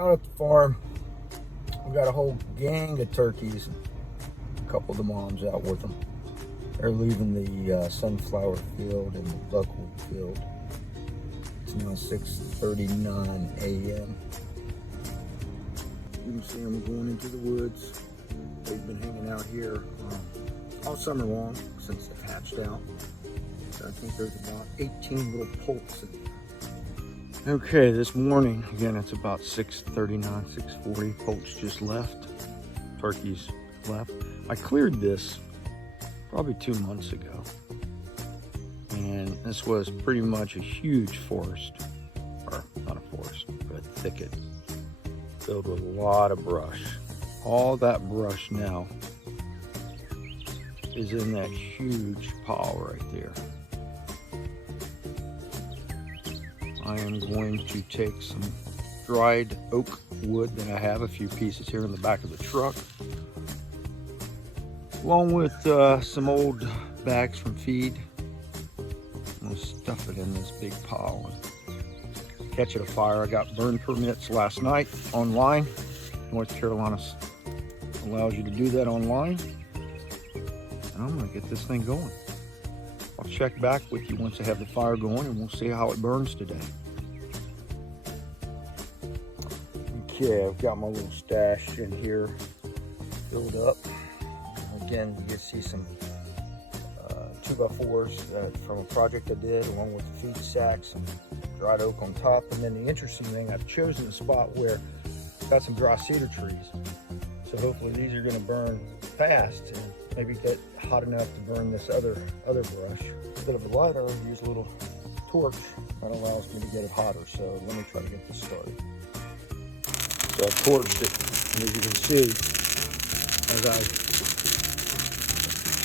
Out at the farm, we got a whole gang of turkeys. A couple of the moms out with them. They're leaving the sunflower field and the buckwheat field. It's now 6:39 a.m. You can see them going into the woods. They've been hanging out here all summer long since they hatched out. So I think there's about 18 little poults in there. Okay, this morning, again, it's about 6:39, 6:40. Poults just left. Turkeys left. I cleared this probably 2 months ago. And this was pretty much a huge forest, or not a forest, but a thicket filled with a lot of brush. All that brush now is in that huge pile right there. I am going to take some dried oak wood that I have, a few pieces here in the back of the truck, along with some old bags from feed. I'm going to stuff it in this big pile and catch it afire. I got burn permits last night online. North Carolina allows you to do that online. And I'm going to get this thing going. I'll check back with you once I have the fire going, and we'll see how it burns today. Okay, I've got my little stash in here filled up. Again, you can see some 2x4s from a project I did, along with the feed sacks and dried oak on top. And then the interesting thing, I've chosen a spot where I've got some dry cedar trees. So hopefully these are going to burn fast and maybe get hot enough to burn this other brush. A bit of a lighter, use a little torch that allows me to get it hotter. So let me try to get this started. So I've torched it, and as you can see, as I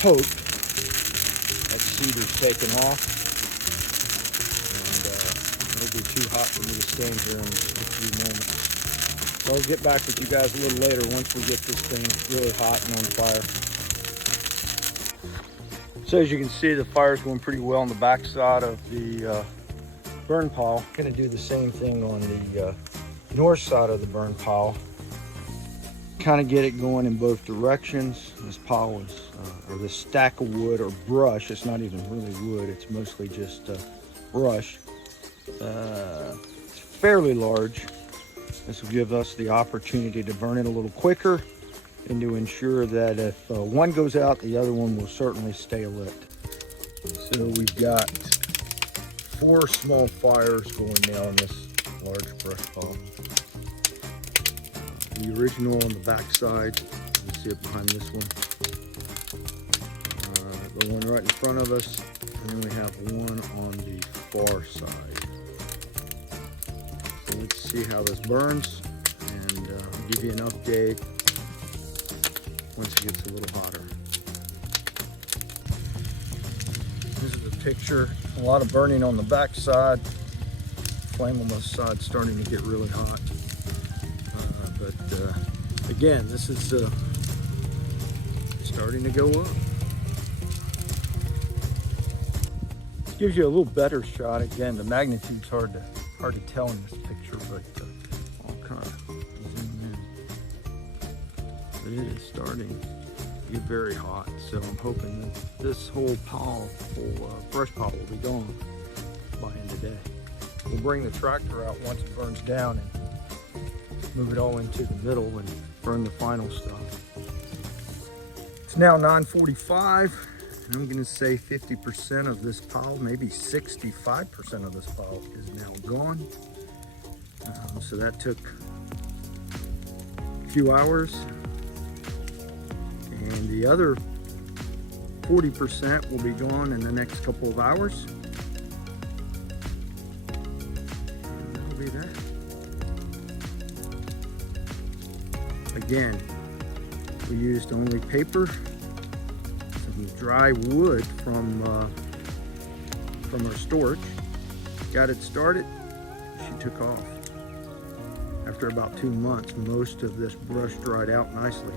poke, that cedar's taken off, and it'll be too hot for me to stand here in just a few moments. So I'll get back with you guys a little later once we get this thing really hot and on fire. So as you can see, the fire's going pretty well on the back side of the burn pile. I'm going to do the same thing on the north side of the burn pile. Kind of get it going in both directions. This pile is, or this stack of wood or brush, it's not even really wood, it's mostly just brush. It's fairly large. This will give us the opportunity to burn it a little quicker and to ensure that if one goes out, the other one will certainly stay lit. So we've got 4 small fires going now on this large brush pile. The original on the back side, you can see it behind this one. The one right in front of us, and then we have one on the far side. So let's see how this burns, and I'll give you an update once it gets a little hotter. This is a picture, a lot of burning on the back side. Flame on the side starting to get really hot. But again, this is starting to go up. Gives you a little better shot. Again, the magnitude's hard to tell in this picture, but I'll kind of zoom in. But it is starting to get very hot, so I'm hoping that this whole pile, brush pile, will be gone by end of day. We'll bring the tractor out once it burns down and move it all into the middle and burn the final stuff. It's now 9:45, and I'm going to say 50% of this pile, maybe 65% of this pile is now gone. So that took a few hours, and the other 40% will be gone in the next couple of hours. And that'll be that. Again, we used only paper, some dry wood from our storage. Got it started, she took off. After about 2 months, most of this brush dried out nicely,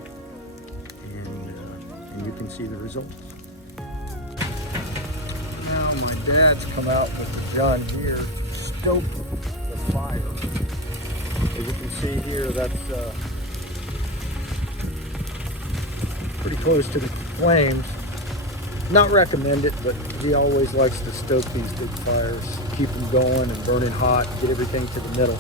and you can see the results. Now my dad's come out with the John Deere to stoke the fire. As you can see here, that's pretty close to the flames. Not recommend it, but he always likes to stoke these big fires, keep them going and burning hot, get everything to the middle.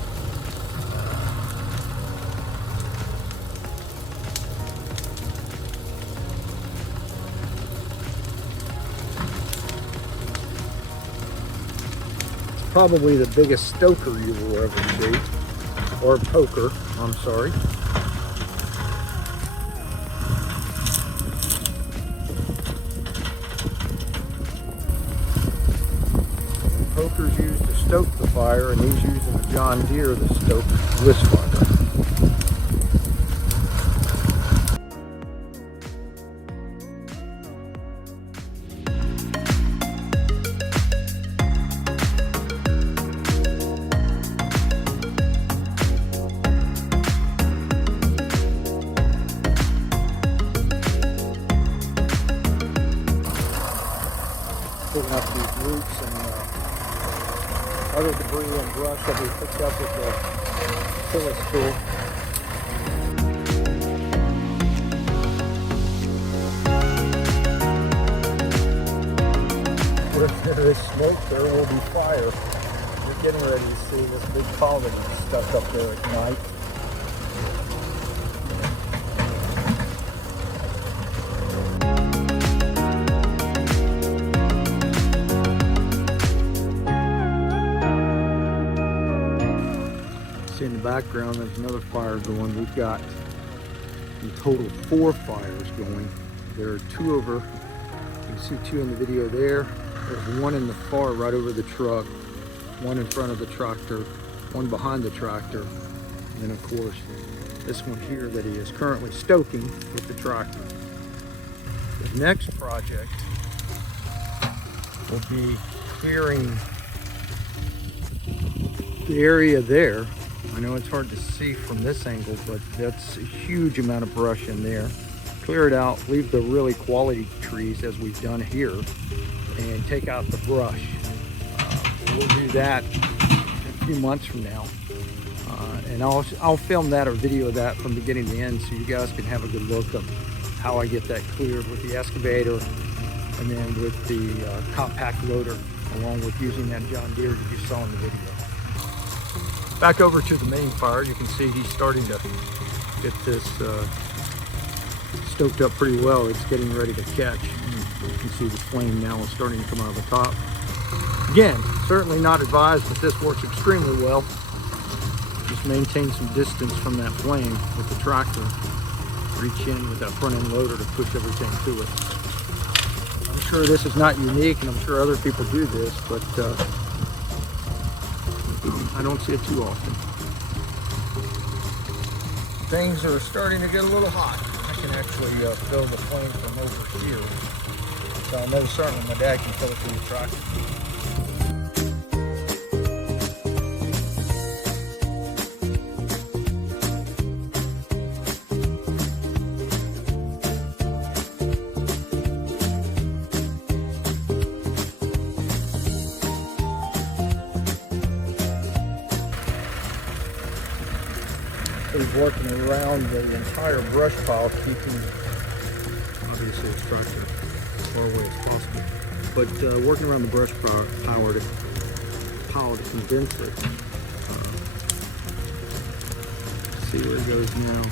It's probably the biggest stoker you will ever see, or poker, I'm sorry. Poker's used to stoke the fire, and he's using the John Deere to stoke this fire. Picking up these roots and other debris and brush that we picked up with the Phillips tool. Where there is smoke, there will be fire. We're getting ready to see this big pile that is stuck up there at night. In the background, there's another fire going. We've got in total 4 fires going. There are 2 over, you can see 2 in the video there. There's 1 in the far right over the truck, 1 in front of the tractor, 1 behind the tractor, and then of course this one here that he is currently stoking with the tractor. The next project will be clearing the area there. I know it's hard to see from this angle, but that's a huge amount of brush in there. Clear it out, leave the really quality trees as we've done here, and take out the brush. We'll do that a few months from now. And I'll film that or video that from beginning to end so you guys can have a good look of how I get that cleared with the excavator and then with the compact loader, along with using that John Deere that you saw in the video. Back over to the main fire, you can see he's starting to get this stoked up pretty well. It's getting ready to catch. You can see the flame now is starting to come out of the top. Again, certainly not advised, but this works extremely well. Just maintain some distance from that flame with the tractor. Reach in with that front end loader to push everything to it. I'm sure this is not unique, and I'm sure other people do this, but I don't see it too often. Things are starting to get a little hot. I can actually feel the flame from over here. So I know certainly my dad can feel it through the tractor. He's working around the entire brush pile, keeping obviously his tractor as far away as possible, but working around the brush pile to condense it. See where it goes now.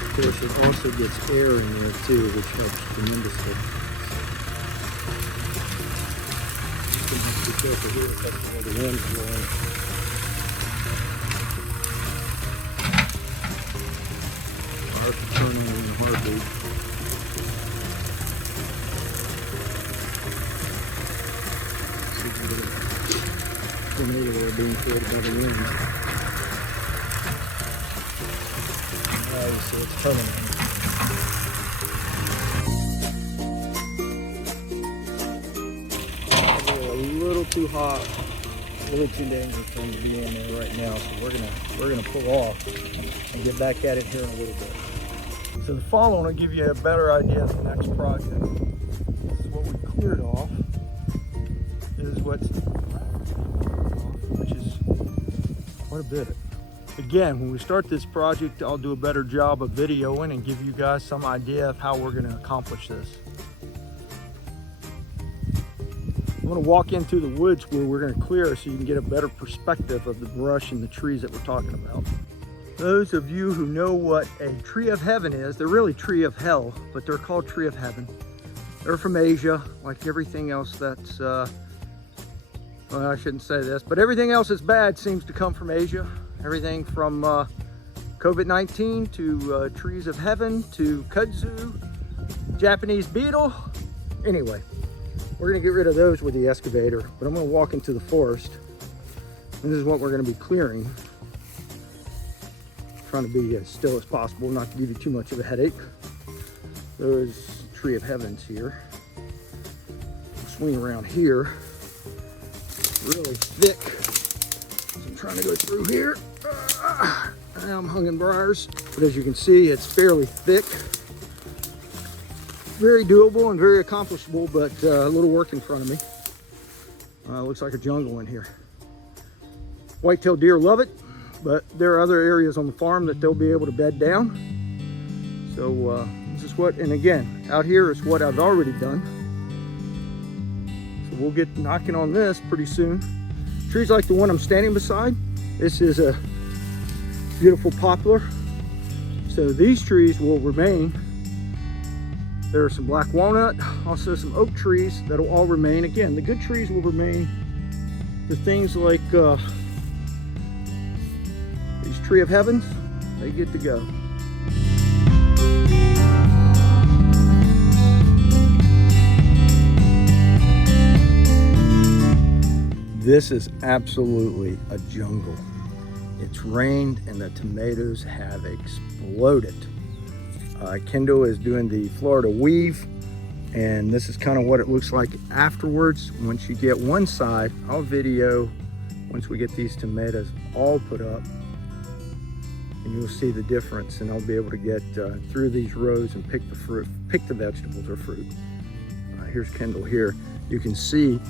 Of course, it also gets air in there too, which helps tremendously. You have to be careful here because of where the wind's blowing. Turn on in the heartbeat. See if we get a tornado there being created by the wind. You see it's turning on. A little too hot, a little too dangerous for him to be in there right now. So we're gonna pull off and get back at it here in a little bit. So the following will give you a better idea of the next project. This is what we cleared off. This is what's off, which is quite a bit. Again, when we start this project, I'll do a better job of videoing and give you guys some idea of how we're going to accomplish this. I'm going to walk into the woods where we're going to clear so you can get a better perspective of the brush and the trees that we're talking about. Those of you who know what a tree of heaven is, they're really tree of hell, but they're called tree of heaven. They're from Asia, like everything else that's, well, I shouldn't say this, but everything else that's bad seems to come from Asia. Everything from COVID-19 to trees of heaven to kudzu, Japanese beetle. Anyway, we're gonna get rid of those with the excavator, but I'm gonna walk into the forest. And this is what we're gonna be clearing. Trying to be as still as possible, not to give you too much of a headache. There's tree of heavens here. Swing around here. Really thick. So I'm trying to go through here. I'm hung in briars, but as you can see, it's fairly thick. Very doable and very accomplishable, but a little work in front of me. Looks like a jungle in here. White-tailed deer love it, but there are other areas on the farm that they'll be able to bed down. So this is what, and again, out here is what I've already done. So we'll get knocking on this pretty soon. Trees like the one I'm standing beside, this is a beautiful poplar. So these trees will remain. There are some black walnut, also some oak trees that'll all remain. Again, the good trees will remain. The things like these tree of heavens, they get to go. This is absolutely a jungle. It's rained and the tomatoes have exploded. Kendall is doing the Florida weave, and this is kind of what it looks like afterwards. Once you get one side, I'll video once we get these tomatoes all put up, and you'll see the difference, and I'll be able to get through these rows and pick the fruit, pick the vegetables or fruit. Here's Kendall here. You can see,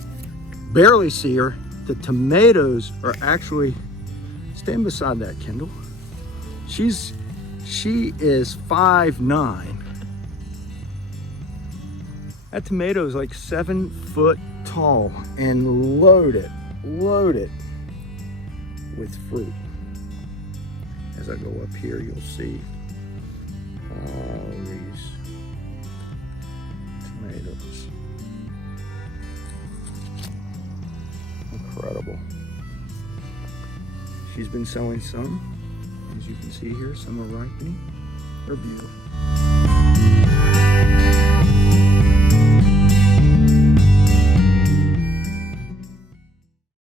barely see her. The tomatoes are actually, stand beside that, Kendall. She is 5'9". That tomato is like 7 foot tall and loaded with fruit. As I go up here, you'll see all these tomatoes. Incredible. She's been sowing some. As you can see here, some are ripening. They're beautiful.